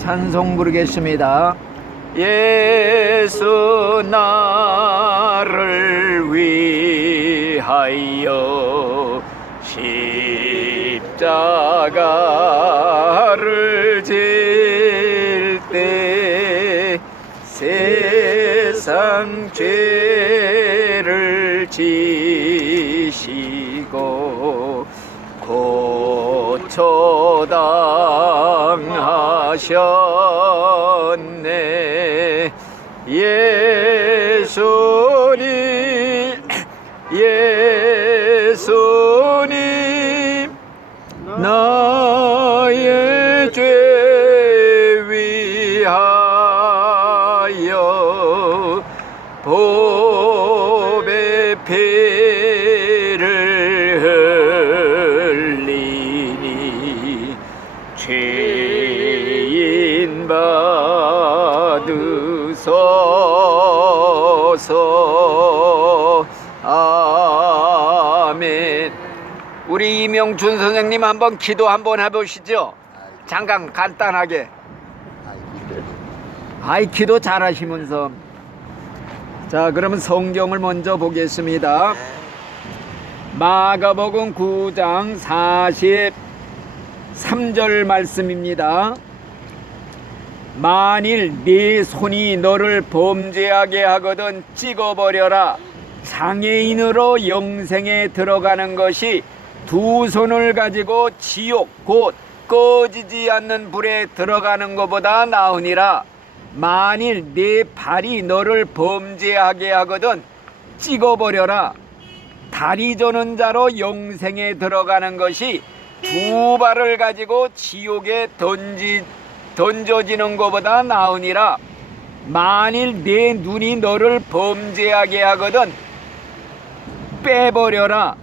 찬송 부르겠습니다. 예수 나를 위하여 십자가를 질 때 세상 죄를 지시고 고초당하셨네. 예수님 나의 죄 위하여 보배 피를 흘리니 죄인 받으소서. 아멘. 우리 이명춘 선생님 한번 기도 한번 해보시죠. 잠깐 간단하게. 아이 기도 잘하시면서. 자, 그러면 성경을 먼저 보겠습니다. 마가복음 9장 43절 말씀입니다. 만일 네 손이 너를 범죄하게 하거든 찍어버려라. 장애인으로 영생에 들어가는 것이 두 손을 가지고 지옥 곧 꺼지지 않는 불에 들어가는 것보다 나으니라. 만일 네 발이 너를 범죄하게 하거든 찍어버려라. 다리 저는 자로 영생에 들어가는 것이 두 발을 가지고 지옥에 던져지는 것보다 나으니라. 만일 네 눈이 너를 범죄하게 하거든 빼버려라.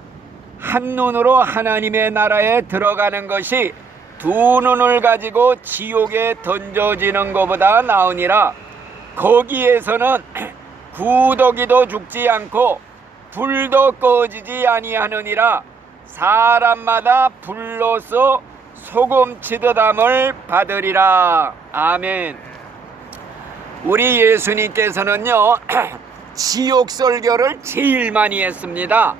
한 눈으로 하나님의 나라에 들어가는 것이 두 눈을 가지고 지옥에 던져지는 것보다 나으니라. 거기에서는 구더기도 죽지 않고 불도 꺼지지 아니하느니라. 사람마다 불로서 소금치듯함을 받으리라. 아멘. 우리 예수님께서는요 지옥 설교를 제일 많이 했습니다.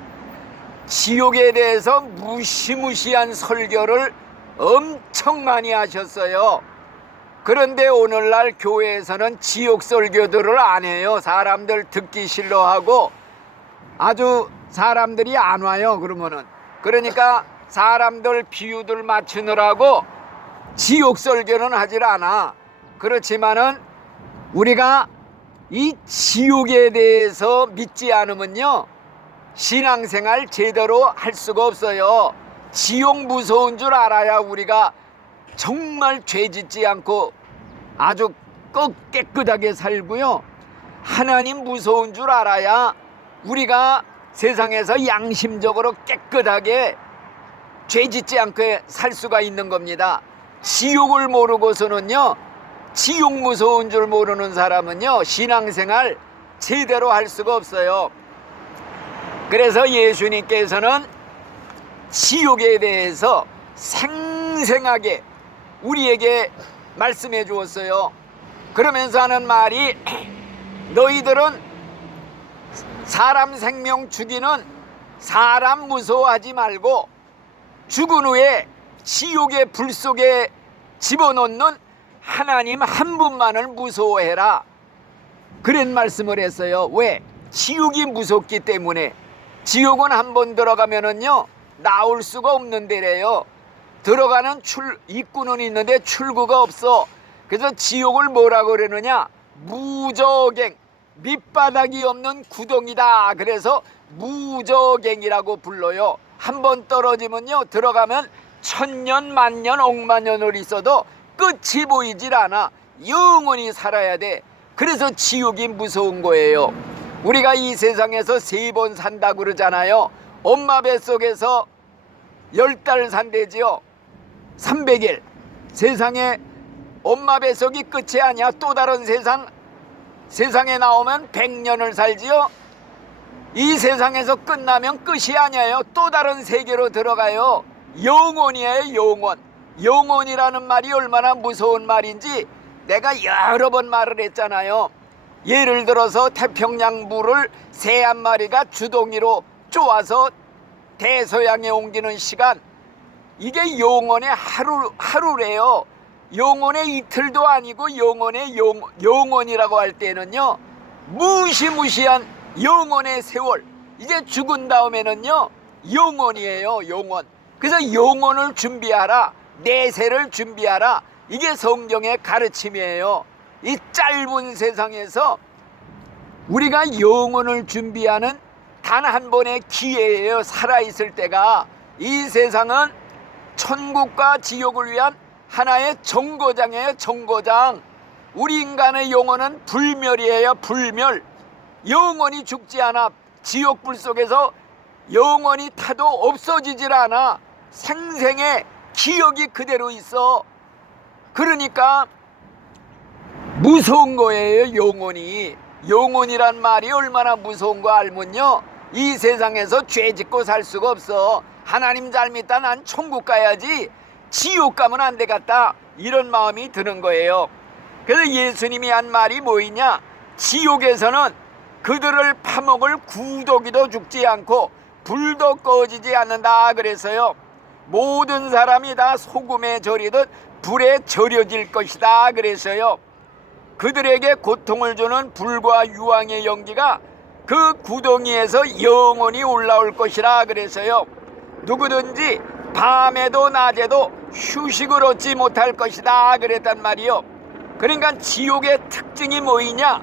지옥에 대해서 무시무시한 설교를 엄청 많이 하셨어요. 그런데 오늘날 교회에서는 지옥 설교들을 안 해요. 사람들 듣기 싫어하고 아주 사람들이 안 와요. 그러니까 사람들 비유들 맞추느라고 지옥 설교는 하질 않아. 그렇지만은 우리가 이 지옥에 대해서 믿지 않으면요 신앙생활 제대로 할 수가 없어요. 지옥 무서운 줄 알아야 우리가 정말 죄 짓지 않고 아주 깨끗하게 살고요. 하나님 무서운 줄 알아야 우리가 세상에서 양심적으로 깨끗하게 죄 짓지 않고 살 수가 있는 겁니다. 지옥을 모르고서는요 지옥 무서운 줄 모르는 사람은요 신앙생활 제대로 할 수가 없어요. 그래서 예수님께서는 지옥에 대해서 생생하게 우리에게 말씀해 주었어요. 그러면서 하는 말이 너희들은 사람 생명 죽이는 사람 무서워하지 말고 죽은 후에 지옥의 불 속에 집어넣는 하나님 한 분만을 무서워해라. 그런 말씀을 했어요. 왜? 지옥이 무섭기 때문에. 지옥은 한 번 들어가면은요 나올 수가 없는 데래요. 들어가는 입구는 있는데 출구가 없어. 그래서 지옥을 뭐라고 그러느냐, 무저갱, 밑바닥이 없는 구덩이다. 그래서 무저갱이라고 불러요. 한 번 떨어지면요 들어가면 천년 만년 억만년을 있어도 끝이 보이질 않아. 영원히 살아야 돼. 그래서 지옥이 무서운 거예요. 우리가 이 세상에서 3번 산다고 그러잖아요. 엄마 뱃속에서 10달 산대지요. 300일. 세상에 엄마 뱃속이 끝이 아니야. 또 다른 세상에 나오면 100년을 살지요. 이 세상에서 끝나면 끝이 아니에요. 또 다른 세계로 들어가요. 영원이에요. 영원. 영혼이라는 말이 얼마나 무서운 말인지 내가 여러 번 말을 했잖아요. 예를 들어서 태평양물을 새 한 마리가 주둥이로 쪼아서 대서양에 옮기는 시간, 이게 영혼의 하루래요. 영혼의 이틀도 아니고 영혼이라고 할 때는요, 무시무시한 영혼의 세월, 이제 죽은 다음에는요 영혼이에요. 영혼. 그래서 영혼을 준비하라, 내세를 준비하라, 이게 성경의 가르침이에요. 이 짧은 세상에서 우리가 영혼을 준비하는 단 한 번의 기회예요. 살아있을 때가. 이 세상은 천국과 지옥을 위한 하나의 정거장이에요. 정거장. 우리 인간의 영혼은 불멸이에요. 불멸. 영혼이 죽지 않아. 지옥불 속에서 영혼이 타도 없어지질 않아. 생생의 기억이 그대로 있어. 그러니까 무서운 거예요. 영혼이. 영혼이란 말이 얼마나 무서운 거 알면요, 이 세상에서 죄 짓고 살 수가 없어. 하나님 잘 믿다 난 천국 가야지 지옥 가면 안 되겠다, 이런 마음이 드는 거예요. 그래서 예수님이 한 말이 뭐이냐, 지옥에서는 그들을 파먹을 구더기도 죽지 않고 불도 꺼지지 않는다 그래서요, 모든 사람이 다 소금에 절이듯 불에 절여질 것이다 그래서요, 그들에게 고통을 주는 불과 유황의 연기가 그 구덩이에서 영원히 올라올 것이라 그래서요, 누구든지 밤에도 낮에도 휴식을 얻지 못할 것이다 그랬단 말이요. 그러니까 지옥의 특징이 뭐이냐,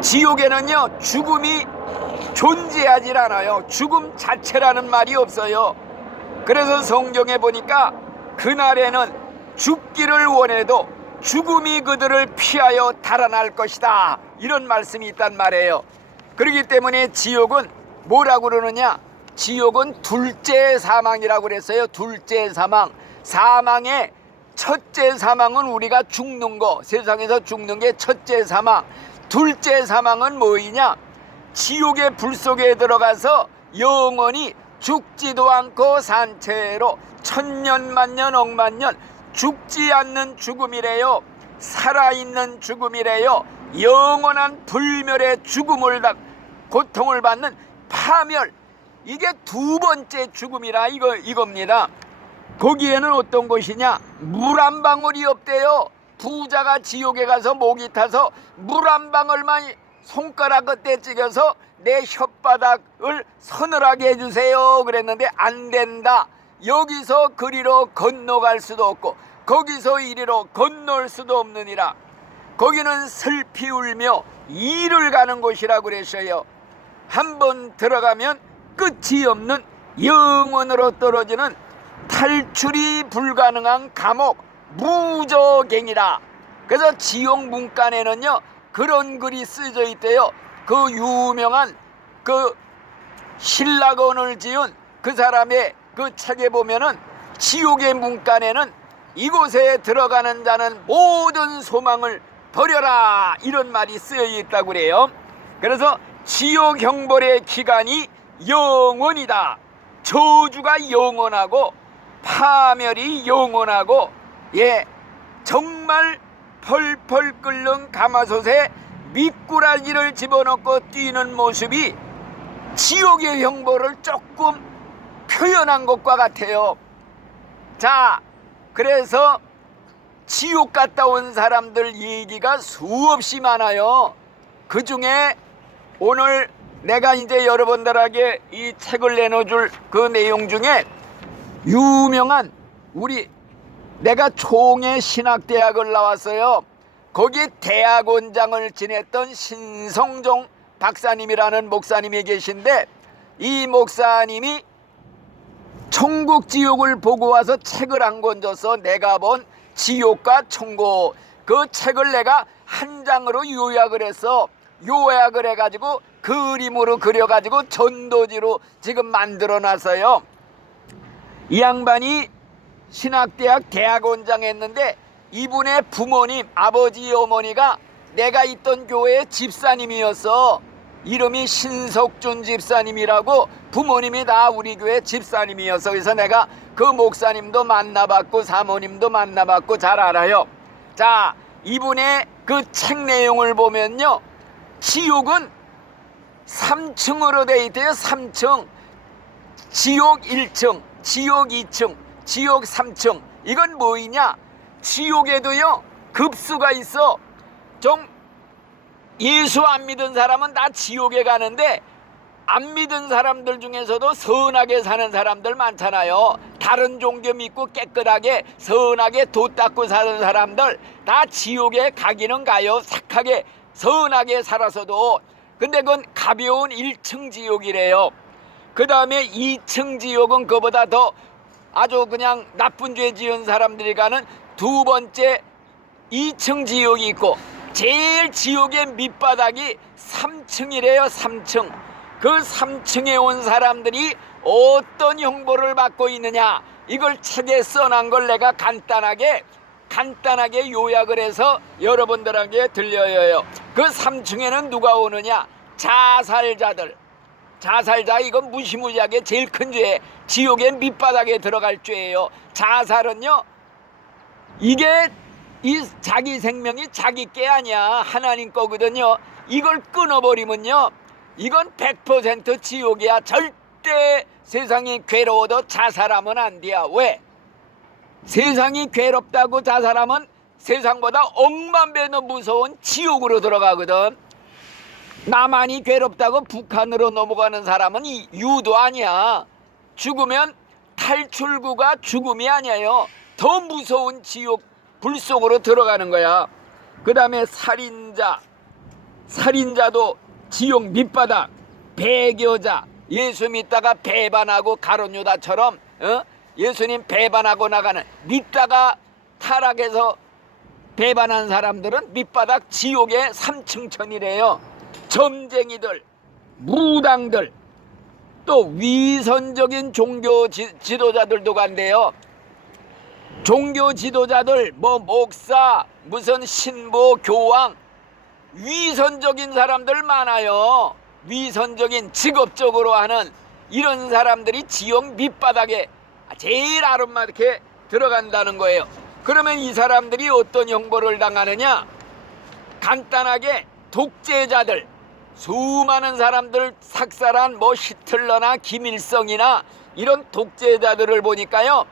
지옥에는요 죽음이 존재하질 않아요. 죽음 자체라는 말이 없어요. 그래서 성경에 보니까 그날에는 죽기를 원해도 죽음이 그들을 피하여 달아날 것이다, 이런 말씀이 있단 말이에요. 그렇기 때문에 지옥은 뭐라고 그러느냐, 지옥은 둘째 사망이라고 그랬어요. 둘째 사망. 사망의 첫째 사망은 우리가 죽는 거, 세상에서 죽는 게 첫째 사망. 둘째 사망은 뭐이냐, 지옥의 불 속에 들어가서 영원히 죽지도 않고 산 채로 천년 만년 억만년 죽지 않는 죽음이래요. 살아있는 죽음이래요. 영원한 불멸의 죽음을 고통을 받는 파멸, 이게 두 번째 죽음이라 이겁니다. 거기에는 어떤 것이냐, 물 한 방울이 없대요. 부자가 지옥에 가서 목이 타서 물 한 방울만 손가락 끝에 찍어서 내 혓바닥을 서늘하게 해주세요 그랬는데 안 된다. 여기서 그리로 건너갈 수도 없고 거기서 이리로 건널 수도 없느니라. 거기는 슬피 울며 이를 가는 곳이라고 그랬어요. 한번 들어가면 끝이 없는 영원으로 떨어지는 탈출이 불가능한 감옥, 무저갱이라. 그래서 지옥 문간에는요 그런 글이 쓰여져 있대요. 그 유명한 그 신라건을 지은 그 사람의 그 책에 보면은 지옥의 문간에는 이곳에 들어가는 자는 모든 소망을 버려라, 이런 말이 쓰여 있다고 그래요. 그래서 지옥 형벌의 기간이 영원이다. 저주가 영원하고 파멸이 영원하고, 예, 정말 펄펄 끓는 가마솥에 미꾸라지를 집어넣고 뛰는 모습이 지옥의 형벌을 조금 표현한 것과 같아요. 자, 그래서 지옥 갔다 온 사람들 얘기가 수없이 많아요. 그 중에 오늘 내가 이제 여러분들에게 이 책을 내놓을 그 내용 중에 유명한 내가 총회 신학대학을 나왔어요. 거기 대학원장을 지냈던 신성종 박사님이라는 목사님이 계신데, 이 목사님이 천국 지옥을 보고 와서 책을 한 권 줘서 내가 본 지옥과 천국, 그 책을 내가 한 장으로 요약을 해서 요약을 해가지고 그림으로 그려가지고 전도지로 지금 만들어놨어요. 이 양반이 신학대학 대학원장 했는데 이분의 부모님, 아버지 어머니가 내가 있던 교회의 집사님이었어. 이름이 신석준 집사님이라고, 부모님이 다 우리 교회 집사님이었어. 그래서 내가 그 목사님도 만나봤고 사모님도 만나봤고 잘 알아요. 자, 이분의 그 책 내용을 보면요, 지옥은 3층으로 돼 있대요. 3층. 지옥 1층, 지옥 2층, 지옥 3층. 이건 뭐이냐? 지옥에도요 급수가 있어. 좀 예수 안 믿은 사람은 다 지옥에 가는데, 안 믿은 사람들 중에서도 선하게 사는 사람들 많잖아요. 다른 종교 믿고 깨끗하게 선하게 도 닦고 사는 사람들 다 지옥에 가기는 가요. 착하게 선하게 살아서도. 근데 그건 가벼운 1층 지옥이래요. 그 다음에 2층 지옥은 그보다 더 아주 그냥 나쁜 죄 지은 사람들이 가는 두 번째 2층 지옥이 있고, 제일 지옥의 밑바닥이 3층이래요. 3층. 그 3층에 온 사람들이 어떤 형벌을 받고 있느냐, 이걸 책에 써놓은 걸 내가 간단하게 요약을 해서 여러분들에게 들려요. 그 3층에는 누가 오느냐? 자살자들. 자살자, 이건 무시무시하게 제일 큰 죄, 지옥의 밑바닥에 들어갈 죄예요. 자살은요, 이게 이 자기 생명이 자기 게 아니야. 하나님 거거든요. 이걸 끊어버리면요, 이건 100% 지옥이야. 절대 세상이 괴로워도 자살하면 안 돼요. 왜? 세상이 괴롭다고 자살하면 세상보다 억만 배 더 무서운 지옥으로 들어가거든. 남한이 괴롭다고 북한으로 넘어가는 사람은 이 유도 아니야. 죽으면 탈출구가 죽음이 아니에요. 더 무서운 지옥 불 속으로 들어가는 거야. 그 다음에 살인자도 지옥 밑바닥. 배교자, 예수 믿다가 배반하고 가룟 유다처럼 예수님 배반하고 나가는, 믿다가 타락해서 배반한 사람들은 밑바닥 지옥의 3층천이래요. 점쟁이들, 무당들, 또 위선적인 종교 지도자들도 간대요. 종교 지도자들, 뭐 목사, 무슨 신부, 교황, 위선적인 사람들 많아요. 위선적인 직업적으로 하는 이런 사람들이 지옥 밑바닥에 제일 아름답게 들어간다는 거예요. 그러면 이 사람들이 어떤 형벌을 당하느냐? 간단하게 독재자들, 수많은 사람들 삭살한 뭐 히틀러나 김일성이나 이런 독재자들을 보니까요,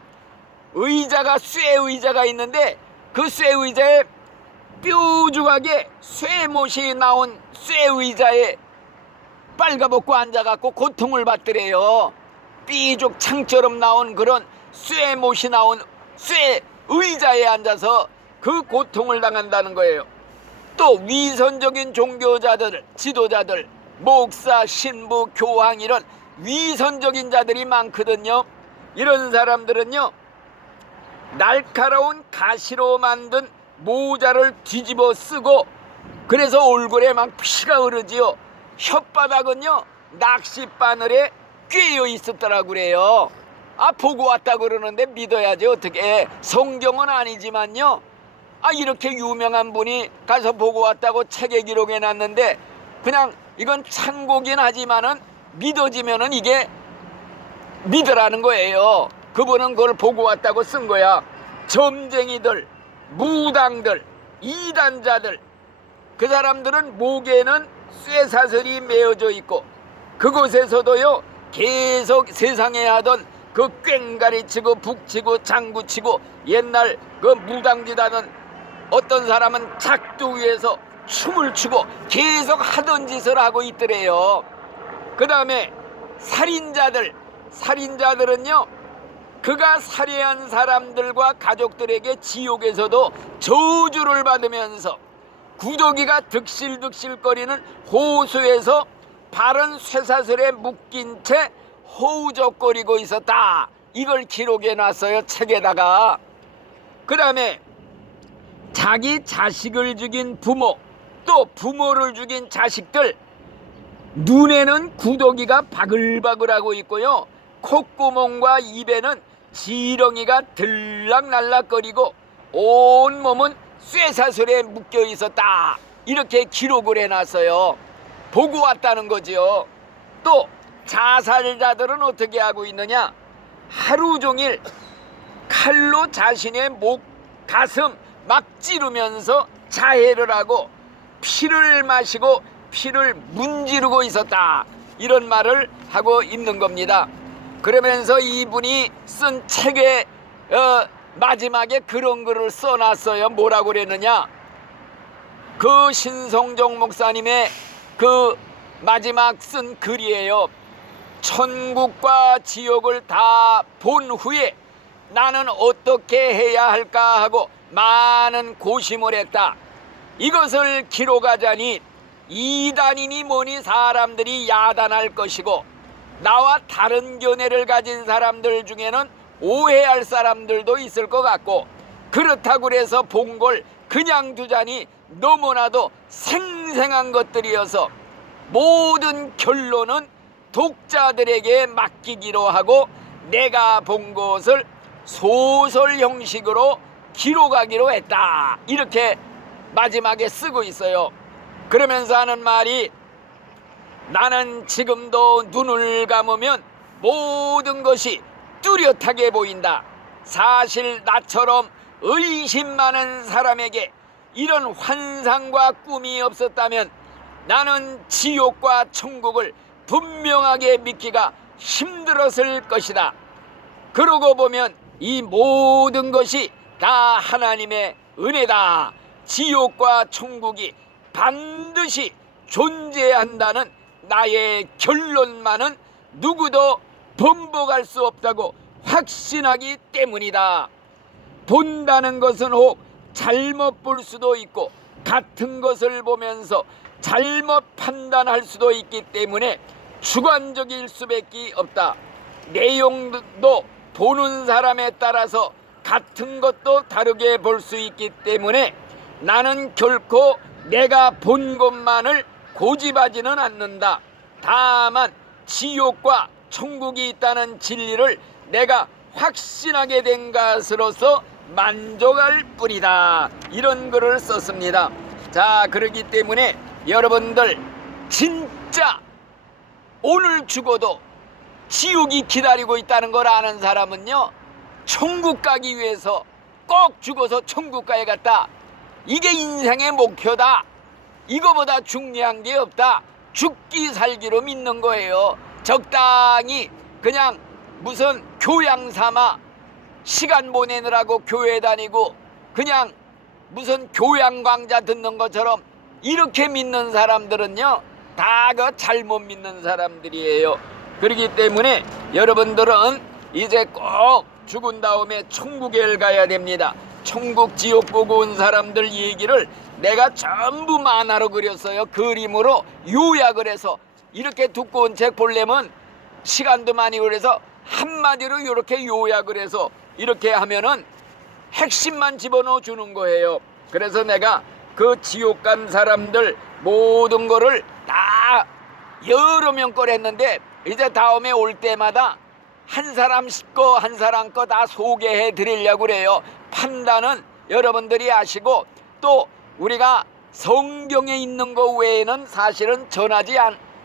의자가 쇠 의자가 있는데 그 쇠 의자에 뾰족하게 쇠못이 나온 쇠 의자에 빨가벗고 앉아갖고 고통을 받더래요. 삐죽 창처럼 나온 그런 쇠못이 나온 쇠 의자에 앉아서 그 고통을 당한다는 거예요. 또 위선적인 종교자들, 지도자들, 목사, 신부, 교황, 이런 위선적인 자들이 많거든요. 이런 사람들은요, 날카로운 가시로 만든 모자를 뒤집어 쓰고, 그래서 얼굴에 막 피가 흐르지요. 혓바닥은요 낚싯바늘에 꿰어 있었더라고 그래요. 보고 왔다 그러는데 믿어야지 어떻게. 성경은 아니지만요, 이렇게 유명한 분이 가서 보고 왔다고 책에 기록해 놨는데, 그냥 이건 참고긴 하지만은 믿어지면은 이게 믿으라는 거예요. 그분은 그걸 보고 왔다고 쓴 거야. 점쟁이들, 무당들, 이단자들, 그 사람들은 목에는 쇠사슬이 메어져 있고, 그곳에서도요 계속 세상에 하던 그 꽹가리 치고 북치고 장구치고, 옛날 그 무당짓 하던 어떤 사람은 작두 위에서 춤을 추고 계속 하던 짓을 하고 있더래요. 그 다음에 살인자들은요, 그가 살해한 사람들과 가족들에게 지옥에서도 저주를 받으면서 구더기가 득실득실거리는 호수에서 발은 쇠사슬에 묶인 채 허우적거리고 있었다. 이걸 기록해 놨어요, 책에다가. 그 다음에 자기 자식을 죽인 부모, 또 부모를 죽인 자식들, 눈에는 구더기가 바글바글하고 있고요, 콧구멍과 입에는 지렁이가 들락날락거리고 온몸은 쇠사슬에 묶여 있었다. 이렇게 기록을 해놨어요. 보고 왔다는 거지요. 또 자살자들은 어떻게 하고 있느냐? 하루 종일 칼로 자신의 목, 가슴 막 찌르면서 자해를 하고 피를 마시고 피를 문지르고 있었다, 이런 말을 하고 있는 겁니다. 그러면서 이분이 쓴 책에 마지막에 그런 글을 써놨어요. 뭐라고 그랬느냐, 그 신성종 목사님의 그 마지막 쓴 글이에요. 천국과 지옥을 다 본 후에 나는 어떻게 해야 할까 하고 많은 고심을 했다. 이것을 기록하자니 이단이니 뭐니 사람들이 야단할 것이고, 나와 다른 견해를 가진 사람들 중에는 오해할 사람들도 있을 것 같고, 그렇다고 해서 본 걸 그냥 두자니 너무나도 생생한 것들이어서 모든 결론은 독자들에게 맡기기로 하고 내가 본 것을 소설 형식으로 기록하기로 했다, 이렇게 마지막에 쓰고 있어요. 그러면서 하는 말이, 나는 지금도 눈을 감으면 모든 것이 뚜렷하게 보인다. 사실 나처럼 의심 많은 사람에게 이런 환상과 꿈이 없었다면 나는 지옥과 천국을 분명하게 믿기가 힘들었을 것이다. 그러고 보면 이 모든 것이 다 하나님의 은혜다. 지옥과 천국이 반드시 존재한다는 나의 결론만은 누구도 번복할 수 없다고 확신하기 때문이다. 본다는 것은 혹 잘못 볼 수도 있고 같은 것을 보면서 잘못 판단할 수도 있기 때문에 주관적일 수밖에 없다. 내용도 보는 사람에 따라서 같은 것도 다르게 볼 수 있기 때문에 나는 결코 내가 본 것만을 고집하지는 않는다. 다만 지옥과 천국이 있다는 진리를 내가 확신하게 된 것으로서 만족할 뿐이다, 이런 글을 썼습니다. 자, 그렇기 때문에 여러분들 진짜 오늘 죽어도 지옥이 기다리고 있다는 걸 아는 사람은요, 천국 가기 위해서 꼭 죽어서 천국 가야 갔다, 이게 인생의 목표다, 이거보다 중요한 게 없다, 죽기 살기로 믿는 거예요. 적당히 그냥 무슨 교양 삼아 시간 보내느라고 교회 다니고 그냥 무슨 교양 강좌 듣는 것처럼 이렇게 믿는 사람들은요, 다 그 잘못 믿는 사람들이에요. 그렇기 때문에 여러분들은 이제 꼭 죽은 다음에 천국에 가야 됩니다. 천국 지옥 보고 온 사람들 얘기를 내가 전부 만화로 그렸어요. 그림으로 요약을 해서. 이렇게 두꺼운 책 보려면 시간도 많이 걸려서 한마디로 이렇게 요약을 해서 이렇게 하면은 핵심만 집어넣어 주는 거예요. 그래서 내가 그 지옥 간 사람들 모든 거를 다 여러 명 걸 했는데, 이제 다음에 올 때마다 한 사람씩 거 한 사람 거 다 소개해 드리려고 그래요. 판단은 여러분들이 아시고, 또 우리가 성경에 있는 거 외에는 사실은 전하지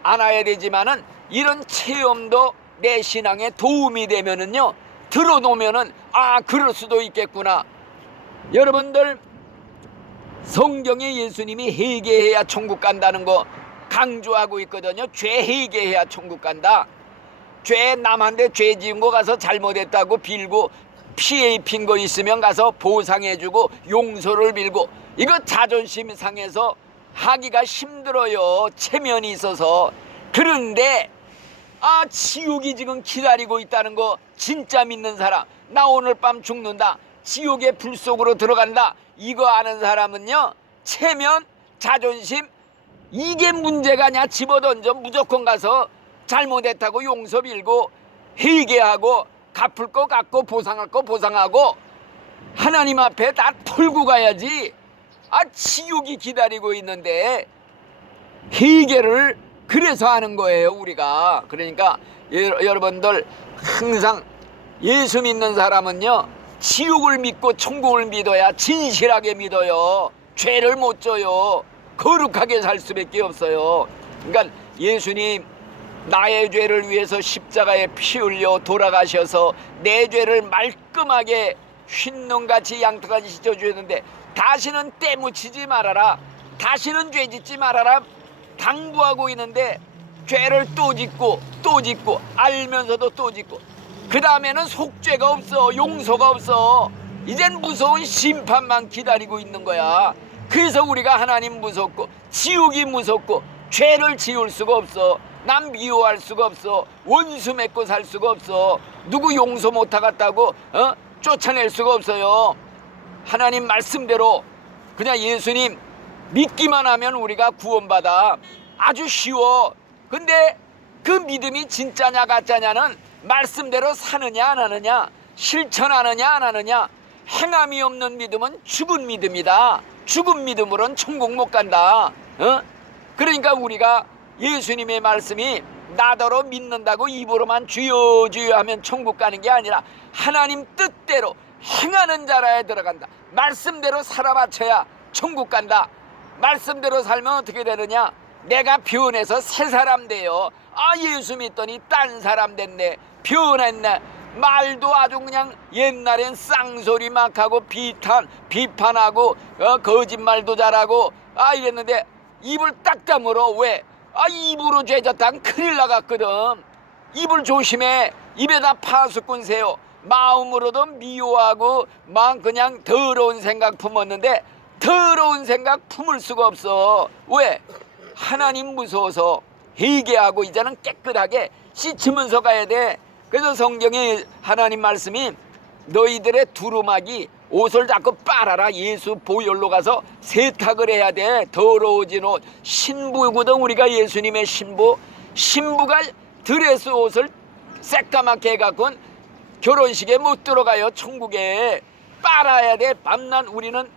않아야 되지만은 이런 체험도 내 신앙에 도움이 되면은요, 들어놓으면은 아, 그럴 수도 있겠구나. 여러분들 성경에 예수님이 회개해야 천국 간다는 거 강조하고 있거든요. 죄 회개해야 천국 간다. 죄 남한테 죄 지은 거 가서 잘못했다고 빌고 피해 입힌 거 있으면 가서 보상해주고 용서를 빌고, 이거 자존심 상해서 하기가 힘들어요. 체면이 있어서. 그런데 아, 지옥이 지금 기다리고 있다는 거 진짜 믿는 사람, 나 오늘 밤 죽는다, 지옥의 불 속으로 들어간다, 이거 아는 사람은요, 체면, 자존심, 이게 문제가 아니야. 집어던져 무조건 가서 잘못했다고 용서 빌고 회개하고 갚을 거 갚고 보상할 거 보상하고 하나님 앞에 다 털고 가야지. 아, 지옥이 기다리고 있는데 회개를 그래서 하는 거예요, 우리가. 그러니까 여러분들 항상 예수 믿는 사람은요, 지옥을 믿고 천국을 믿어야 진실하게 믿어요. 죄를 못 져요. 거룩하게 살 수밖에 없어요. 그러니까 예수님 나의 죄를 위해서 십자가에 피 흘려 돌아가셔서 내 죄를 말끔하게 흰눈같이 양털같이 씻어주셨는데 다시는 때묻히지 말아라, 다시는 죄 짓지 말아라 당부하고 있는데 죄를 또 짓고 또 짓고 알면서도 또 짓고, 그 다음에는 속죄가 없어, 용서가 없어. 이젠 무서운 심판만 기다리고 있는 거야. 그래서 우리가 하나님 무섭고 지옥이 무섭고 죄를 지울 수가 없어. 남 미워할 수가 없어. 원수 맺고 살 수가 없어. 누구 용서 못하겠다고 쫓아낼 수가 없어요. 하나님 말씀대로 그냥 예수님 믿기만 하면 우리가 구원받아. 아주 쉬워. 근데 그 믿음이 진짜냐 가짜냐는 말씀대로 사느냐 안 하느냐, 실천하느냐 안 하느냐. 행함이 없는 믿음은 죽은 믿음이다. 죽은 믿음으로는 천국 못 간다. 그러니까 우리가 예수님의 말씀이 나더러 믿는다고 입으로만 주여 주여 하면 천국 가는 게 아니라 하나님 뜻대로 행하는 자라에 들어간다. 말씀대로 살아바쳐야 천국 간다. 말씀대로 살면 어떻게 되느냐? 내가 변해서 새 사람 돼요. 아, 예수 믿더니 딴 사람 됐네, 변했네. 말도 아주 그냥 옛날엔 쌍소리 막 하고 비판하고 거짓말도 잘하고 이랬는데 입을 딱 다물어. 왜? 입으로 죄졌다면 큰일 나갔거든. 입을 조심해. 입에다 파수꾼 세요. 마음으로도 미워하고 막 그냥 더러운 생각 품었는데 더러운 생각 품을 수가 없어. 왜? 하나님 무서워서 회개하고 이제는 깨끗하게 씻으면서 가야 돼. 그래서 성경에 하나님 말씀이 너희들의 두루마기 옷을 자꾸 빨아라. 예수 보혈로 가서 세탁을 해야 돼. 더러워진 옷. 신부거든 우리가. 예수님의 신부가 드레스 옷을 새까맣게 해갖고는 결혼식에 못 들어가요. 천국에 빨아야 돼. 밤낮 우리는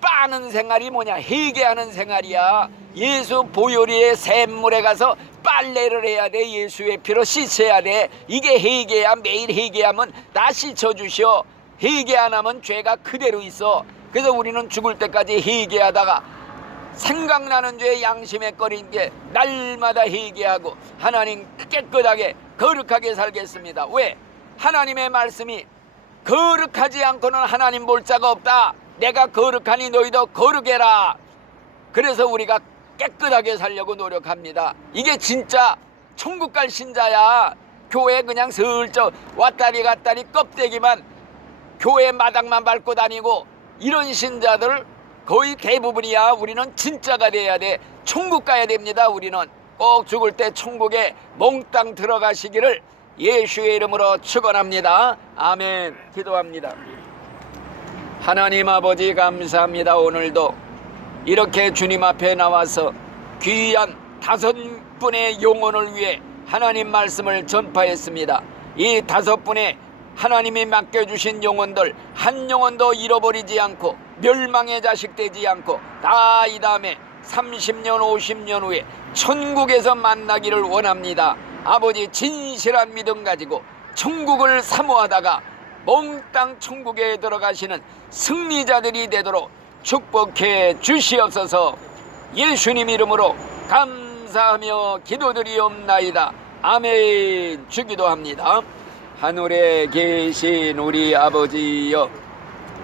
빠는 생활이 뭐냐? 회개하는 생활이야. 예수 보혈의 샘물에 가서 빨래를 해야 돼. 예수의 피로 씻어야 돼. 이게 회개야. 매일 회개하면 다 씻어주셔. 회개 안 하면 죄가 그대로 있어. 그래서 우리는 죽을 때까지 회개하다가 생각나는 죄에 양심에 꺼린 게 날마다 회개하고 하나님 깨끗하게 거룩하게 살겠습니다. 왜? 하나님의 말씀이 거룩하지 않고는 하나님 볼 자가 없다. 내가 거룩하니 너희도 거룩해라. 그래서 우리가 깨끗하게 살려고 노력합니다. 이게 진짜 천국 갈 신자야. 교회 그냥 슬쩍 왔다리 갔다리 껍데기만 교회 마당만 밟고 다니고 이런 신자들 거의 대부분이야. 우리는 진짜가 돼야 돼. 천국 가야 됩니다. 우리는 꼭 죽을 때 천국에 몽땅 들어가시기를 예수의 이름으로 축원합니다. 아멘. 기도합니다. 하나님 아버지 감사합니다. 오늘도 이렇게 주님 앞에 나와서 귀한 5분의 영혼을 위해 하나님 말씀을 전파했습니다. 이 5분의 하나님이 맡겨주신 영혼들 한 영혼도 잃어버리지 않고 멸망의 자식 되지 않고 다 이 다음에 30년 50년 후에 천국에서 만나기를 원합니다. 아버지 진실한 믿음 가지고 천국을 사모하다가 몽땅 천국에 들어가시는 승리자들이 되도록 축복해 주시옵소서. 예수님 이름으로 감사하며 기도드리옵나이다. 아멘. 주기도 합니다. 하늘에 계신 우리 아버지여,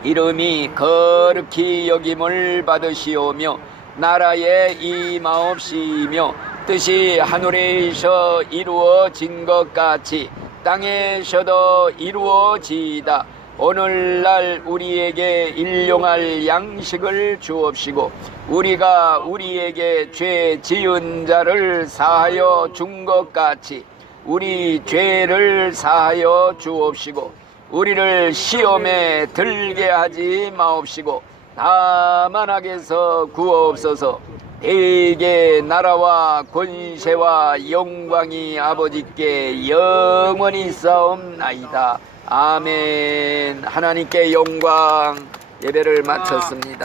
이름이 거룩히 여김을 받으시오며 나라에 임하옵시며 뜻이 하늘에서 이루어진 것 같이 땅에서도 이루어지이다. 오늘날 우리에게 일용할 양식을 주옵시고 우리가 우리에게 죄 지은 자를 사하여 준 것 같이 우리 죄를 사하여 주옵시고 우리를 시험에 들게 하지 마옵시고 다만 악에서 구하옵소서. 대개 나라와 권세와 영광이 아버지께 영원히 있사옵나이다. 아멘. 하나님께 영광. 예배를 마쳤습니다.